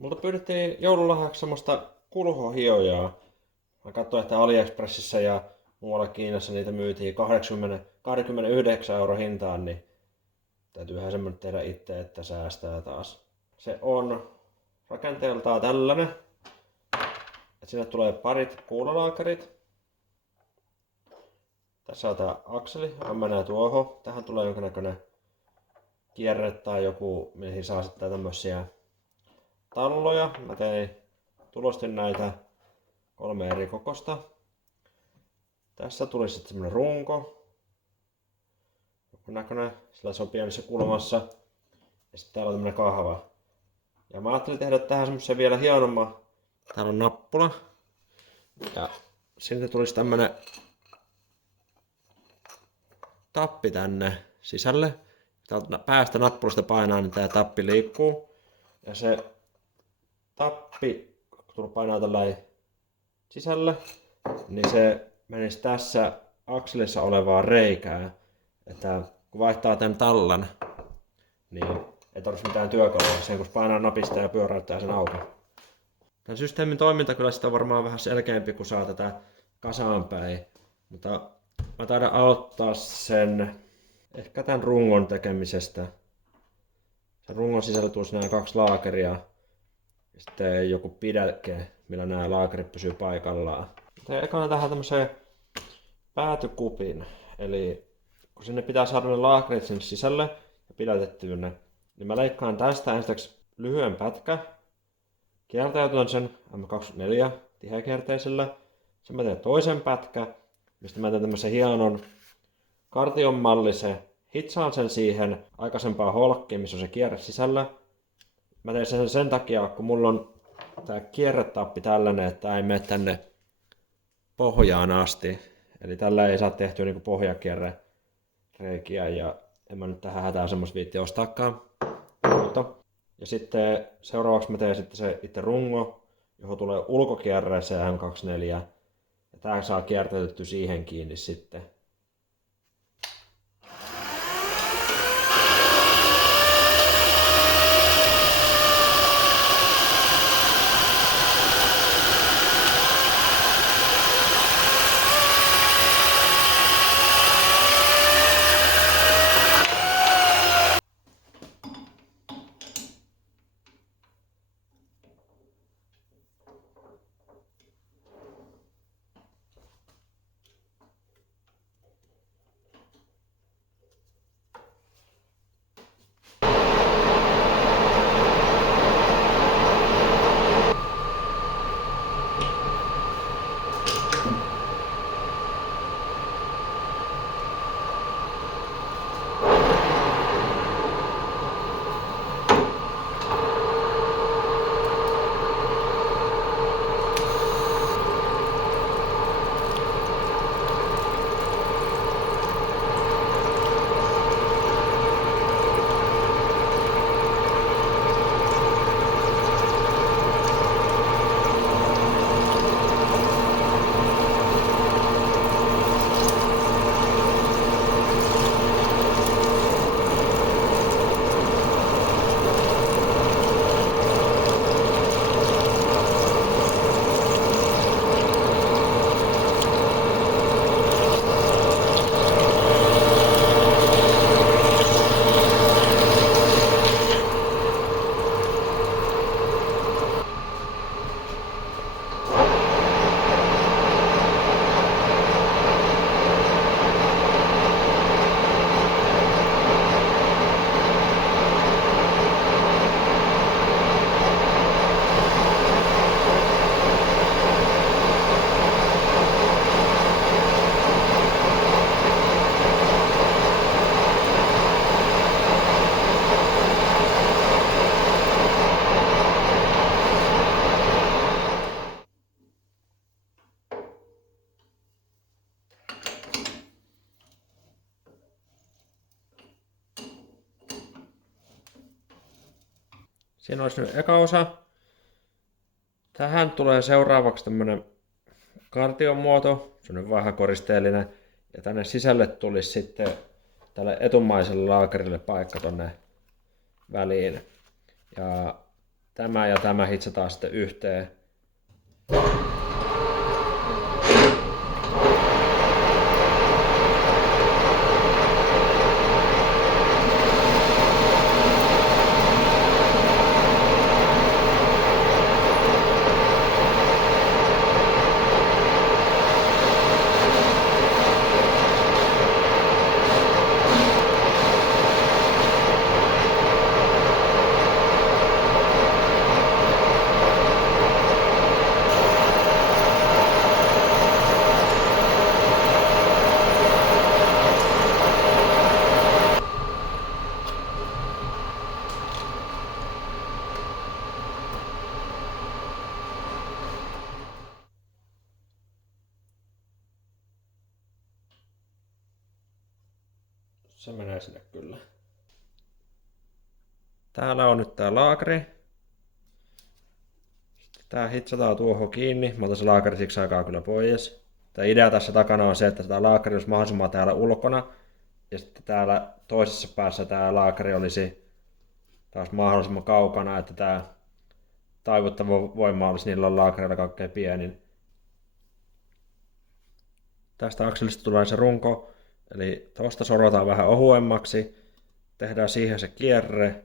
Multa pyydettiin joululahjaksi semmoista kulhohiojaa. Mä katsoin, että AliExpressissä ja muualla Kiinassa niitä myytiin 29 € hintaan, niin täytyyhän semmoinen tehdä itse, että säästää taas. Se on rakenteeltaan tällainen. Että sinne tulee parit kuulolaakerit. Tässä on tää akseli, joka menee tuohon. Tähän tulee jonkinnäköinen kierre tai joku, mihin saa sitten tämmösiä talloja. Mä tulostin näitä 3 eri kokosta. Tässä tuli sitten semmonen runko. Joku näköinen, sillä se on pienessä kulmassa. Ja sitten täällä on tämmönen kahva. Ja mä ajattelin tehdä tähän semmosen vielä hienomman. Täällä on nappula. Ja sinne tulisi tämmönen tappi tänne sisälle. Täältä päästä nappulasta painaa, niin tää tappi liikkuu. Ja se tappi, kun painaa tällä sisälle, niin se menisi tässä akselissa olevaa reikää. Että kun vaihtaa tämän tallan, niin ei tarvitse mitään työkalua sen, kun painaa napista ja pyöräyttää sen auki. Tämän systeemin toiminta kyllä sitä on varmaan vähän selkeämpi, kun saa tätä kasaan päin. Mutta mä taidan aloittaa sen ehkä tämän rungon tekemisestä. Sen rungon sisällä tulisi nämä 2 laakeria. Ja sitten joku pidäke, millä nämä laakerit pysyy paikallaan. Teen ekana tähän tämmöiseen päätykupin. Eli kun sinne pitää saada ne laakerit sinne sisälle ja pidätettyä ne, niin mä leikkaan tästä ensiksi lyhyen pätkä. Kiertäytän sen M24 tiheäkierteisellä. Sitten mä teen toisen pätkä, mistä mä teen tämmöisen hienon kartion mallisen. Hitsaan sen siihen aikaisempaan holkkiin, missä on se kierre sisällä. Mä teen sen takia, kun mulla on tää kierretappi tällainen, että tää ei mene tänne pohjaan asti. Eli tällä ei saa tehtyä niinku pohjakierrereikiä ja en mä nyt tähän hätään semmos viitti ostaakaan. Ja sitten seuraavaksi mä teen sitten se itse rungo, johon tulee ulkokierreeseen M24. Ja tää saa kiertäytetty siihen kiinni sitten. Siinä olisi nyt eka osa. Tähän tulee seuraavaksi tämmönen kartion muoto, se on nyt vähän koristeellinen. Ja tänne sisälle tulisi sitten tälle etumaiselle laakerille paikka tonne väliin. Ja tämä ja tämä hitsataan sitten yhteen. Se menee sinne kyllä. Täällä on nyt tää laakeri. Tää hitsataan tuohon kiinni. Mä otan se laakeri siksi aikaa kyllä pois. Tää idea tässä takana on se, että tämä laakeri olisi mahdollisimman täällä ulkona. Ja sitten täällä toisessa päässä tää laakeri olisi taas mahdollisimman kaukana, että tää taivuttava voima olisi niillä laakereilla kaikkein pienin. Tästä akselista tulee se runko. Eli tuosta sorotaan vähän ohuemmaksi. Tehdään siihen se kierre.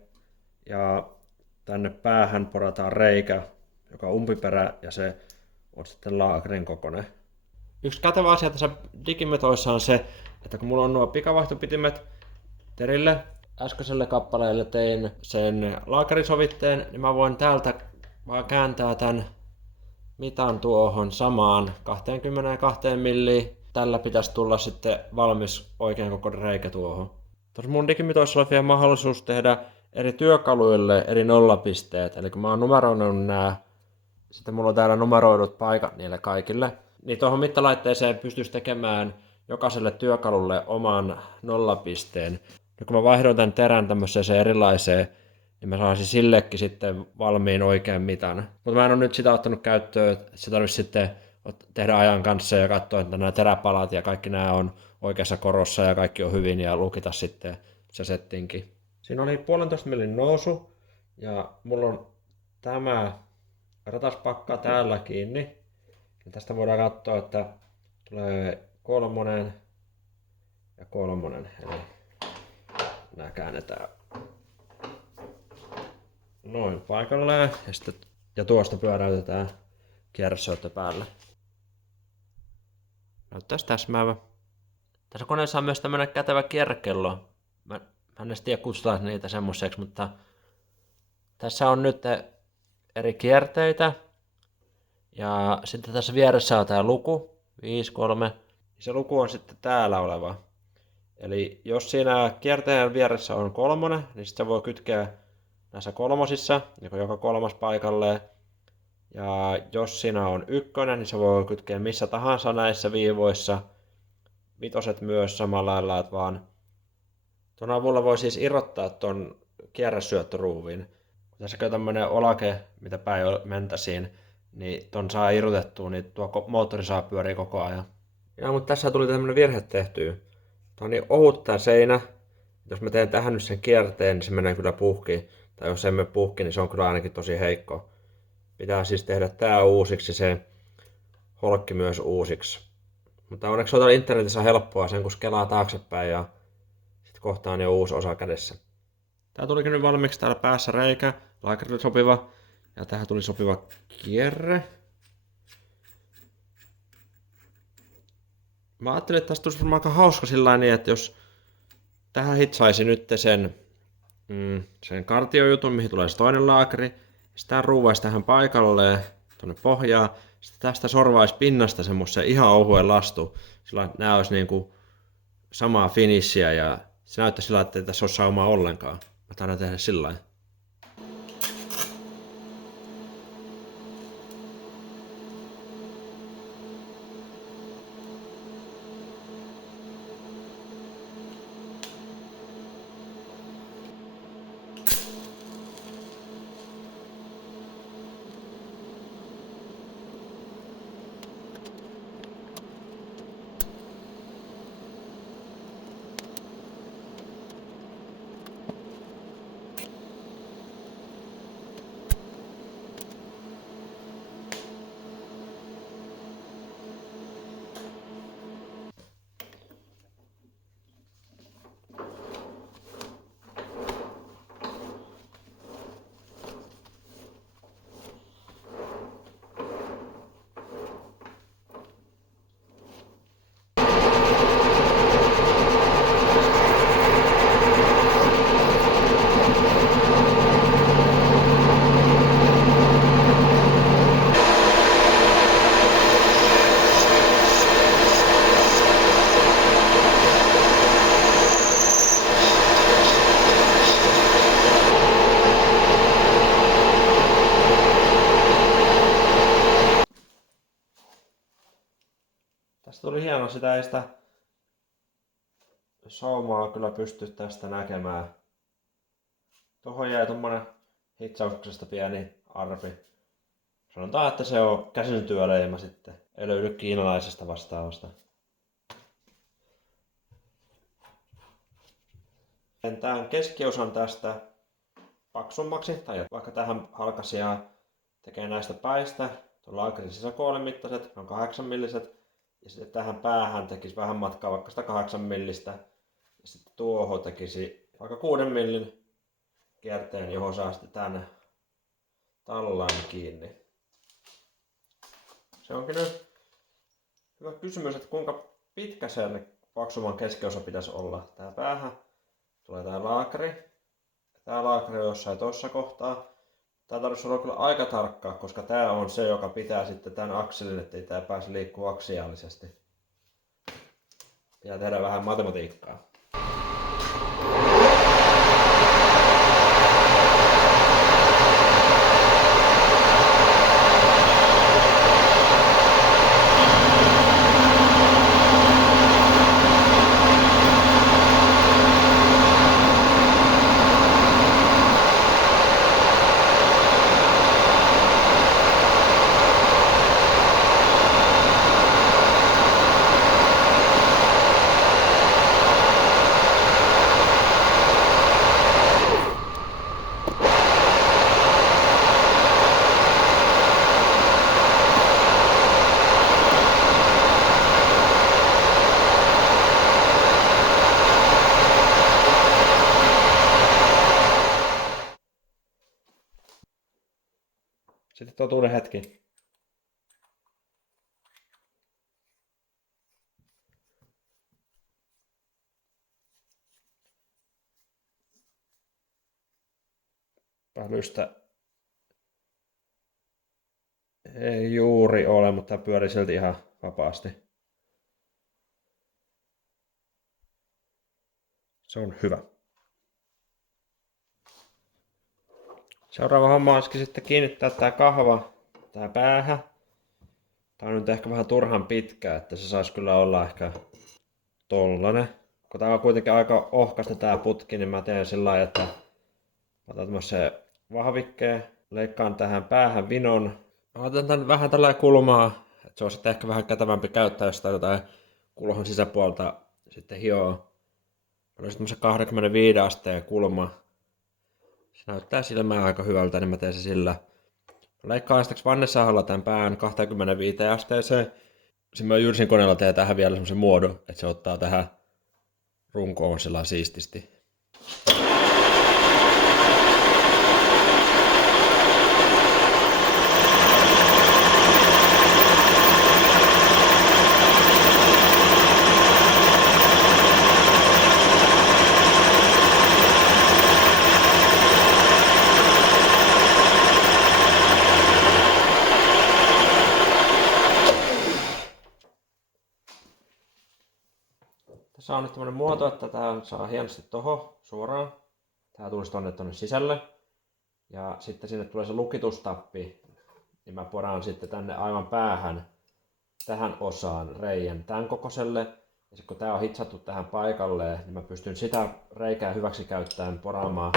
Ja tänne päähän porataan reikä, joka on umpiperä, ja se on sitten laakerin kokoinen. Yksi kätevä asia tässä digimetoissa on se, että kun mulla on nuo pikavaihtopitimet terille, äskeiselle kappaleelle tein sen laakerisovitteen, niin mä voin täältä vaan kääntää tämän mitan tuohon samaan 22 milliin. Tällä pitäisi tulla sitten valmis oikean kokoinen reikä tuohon. Tuossa mun digimitoissa on vielä mahdollisuus tehdä eri työkaluille eri nollapisteet. Eli kun mä oon numeroinut nämä, sitten mulla on täällä numeroidut paikat niille kaikille, niin tuohon mittalaitteeseen pystyisi tekemään jokaiselle työkalulle oman nollapisteen. Ja kun mä vaihdoin tämän terän tämmöiseen erilaiseen, niin mä saisin sillekin sitten valmiin oikean mitan. Mutta mä en ole nyt sitä ottanut käyttöön, että se tarvitsisi sitten tehdä ajan kanssa ja katsoa, että nämä teräpalat ja kaikki nämä on oikeassa korossa ja kaikki on hyvin ja lukita sitten se settinki. Siinä oli 1,5 millin nousu ja mulla on tämä rataspakka täällä kiinni. Ja tästä voidaan katsoa, että tulee 3 ja 3. Eli nämä käännetään noin paikalleen ja tuosta pyöräytetään kierresyöttö päälle. Näyttäisi täsmäävä. Tässä koneessa on myös tämmönen kätevä kierrekello. Mä en edes tiedä kutsutaan niitä semmoiseksi, mutta tässä on nyt eri kierteitä. Ja sitten tässä vieressä on tää luku, 5,3. Se luku on sitten täällä oleva. Eli jos siinä kierteen vieressä on 3, niin sitten se voi kytkeä näissä kolmosissa, joka 3 paikalleen. Ja jos siinä on 1, niin se voi kytkeä missä tahansa näissä viivoissa. 5 myös samalla lailla, että vaan tuon avulla voi siis irrottaa tuon kierresyöttöruuvin. Tässä on tämmöinen olake, mitä päin mentäisiin, niin ton saa irrotettua, niin tuo moottori saa pyöriä koko ajan. Ja, mutta tässä tuli tämmöinen virhe tehtyä. Tämä on niin ohut tää seinä. Jos mä teen tähän nyt sen kierteen, niin se menee kyllä puhki. Tai jos emme puhki, niin se on kyllä ainakin tosi heikko. Pitää siis tehdä tää uusiksi, se holkki myös uusiksi. Mutta onneksi on täällä internetissä helppoa sen, kun kelaa taaksepäin ja sitten kohta on jo uusi osa kädessä. Tää tulikin nyt valmiiksi täällä päässä reikä, laakerille sopiva. Ja tähän tuli sopiva kierre. Mä ajattelin, että tästä tulisi varmaan aika hauska sillä niin, että jos tähän hitsaisi nyt sen kartiojutun, mihin tulee se toinen laakeri, sitä ruuvaisi tähän paikalleen tuonne pohjaan, sitten tästä sorvaisi pinnasta semmoisen ihan ohuen lastu, sillä nämä olisi niinku samaa finishia ja se näyttäisi sillä, että ei tässä ole saumaa ollenkaan. Mä taidan tehdä sillä lailla. Tästä tuli hieno, sitä ei sitä saumaa kyllä pysty tästä näkemään. Tuohon jäi tommonen hitsauksesta pieni arpi. Sanotaan, että se on käsintyöleima sitten. Ei löydy kiinalaisesta vastaavasta. Tämän keskiosan tästä paksummaksi, tai vaikka tähän halkasia tekee näistä päistä, tuon laakerin sisäkoolin mittaiset, noin 8 milliset, ja sitten tähän päähän tekisi vähän matkaa vaikka sitä 8 millistä, ja sitten tuohon tekisi vaikka 6 millin kierteen, johon saa sitten tänne tallaan kiinni. Se onkin nyt hyvä kysymys, että kuinka pitkä sen paksumman keskiosa pitäisi olla. Tää päähän tulee tää laakeri. Tää laakeri on jossain tossa kohtaa. Tää tarvitsisi olla kyllä aika tarkkaa, koska tää on se, joka pitää sitten tän akselin, ettei tää pääse liikkua aksiaalisesti. Pitää tehdä vähän matematiikkaa. Sitten totuuden hetki. Pälystä ei juuri ole, mutta pyörii silti ihan vapaasti. Se on hyvä. Seuraava homma olisikin sitten kiinnittää tää kahva tää päähän. Tää on nyt ehkä vähän turhan pitkä, että se saisi kyllä olla ehkä tollanen. Kun tää on kuitenkin aika ohkasta tää putki, niin mä teen sillä lailla, että otan tämmösen vahvikkeen, leikkaan tähän päähän vinon. Mä otan tän vähän tällä kulmaa, että se on sitten ehkä vähän kätevämpi käyttää, jos jotain kulhon sisäpuolta sitten hioo. Mä löysin tämmösen 25 asteen kulma. Se näyttää silmään aika hyvältä, niin mä teen se sillä. Leikkaan astaksi vannesahalla tämän pään 25 asteeseen. Sitten mä Jyrsin koneella teen tähän vielä semmosen muodon, että se ottaa tähän runkoon sillä siististi. Tässä on nyt tämmönen muoto, että tää saa hienosti tohon suoraan. Tää tulisi tonne sisälle. Ja sitten sinne tulee se lukitustappi. Niin mä poraan sitten tänne aivan päähän tähän osaan reijän tämän kokoiselle. Ja sitten kun tää on hitsattu tähän paikalleen, niin mä pystyn sitä reikää hyväksi käyttäen poraamaan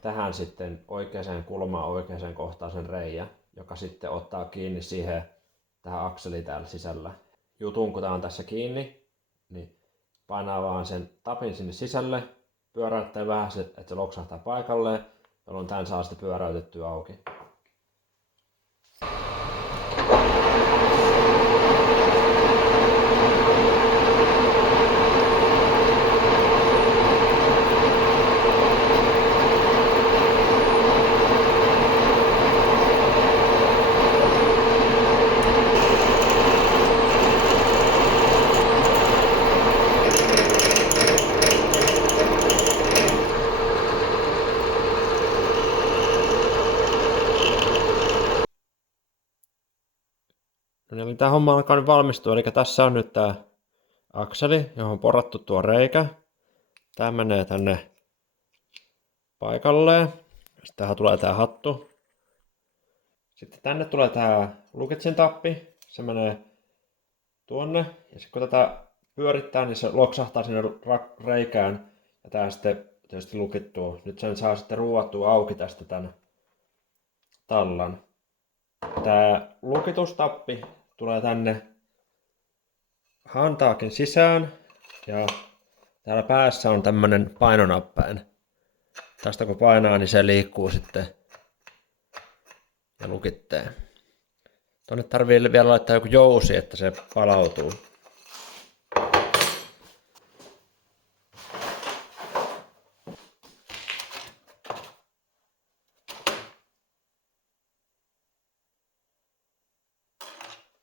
tähän sitten oikeaan kulmaan oikeaan kohtaan sen reijä, joka sitten ottaa kiinni siihen tähän akseliin täällä sisällä. Jutun kun tää on tässä kiinni, niin painaa vaan sen tapin sinne sisälle, pyöräyttää vähän, että se loksahtaa paikalleen, jolloin tämän saa sitten pyöräytettyä auki. No niin, tämä homma alkaa nyt valmistua, eli tässä on nyt tämä akseli, johon on porattu tuo reikä. Tämä menee tänne paikalleen. Sitten tähän tulee tämä hattu. Sitten tänne tulee tämä lukitsin tappi. Se menee tuonne. Ja sitten kun tätä pyörittää, niin se loksahtaa sinne reikään. Ja tää sitten tietysti lukittuu. Nyt sen saa sitten ruuattua auki tästä tän tallan. Tää lukitustappi tulee tänne hantaakin sisään. Ja täällä päässä on tämmönen painonappäin. Tästä kun painaa, niin se liikkuu sitten ja lukittee. Tuonne tarvii vielä laittaa joku jousi, että se palautuu.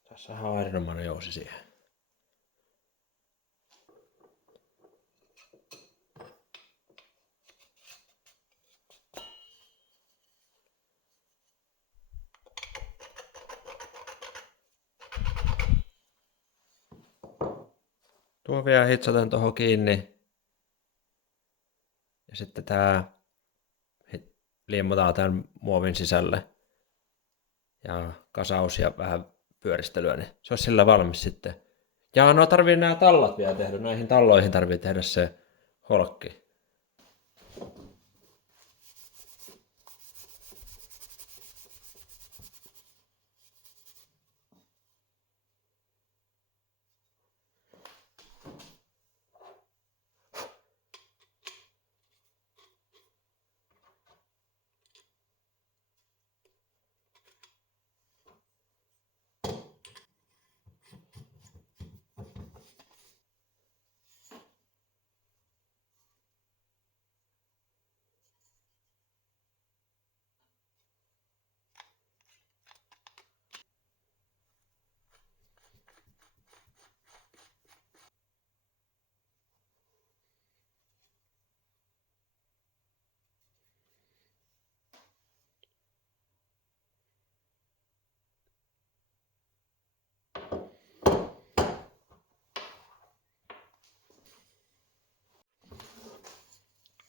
Tässä on erinomainen jousi siihen. Tuo vielä hitsaten tuohon kiinni. Ja sitten tää liimataan tämän muovin sisälle. Ja kasaus ja vähän pyöristelyä, niin se olisi sillä valmis sitten. Ja no tarvii nämä tallat vielä tehdä. Näihin talloihin tarvii tehdä se holkki.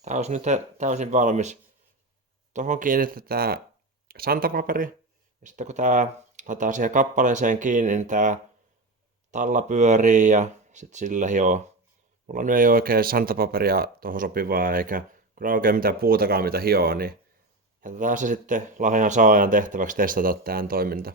Tämä olisi nyt täysin valmis. Tuohon kiinnitetään santapaperi. Ja sitten kun tämä laitetaan siihen kappaleeseen kiinni, niin tämä talla pyörii ja sitten sillä hioo. Mulla nyt ei ole oikein santapaperia tuohon sopivaa eikä kyllä oikein mitään puutakaan mitä hioo, niin jätetään se sitten lahjan saajan tehtäväksi testata tämän toiminta.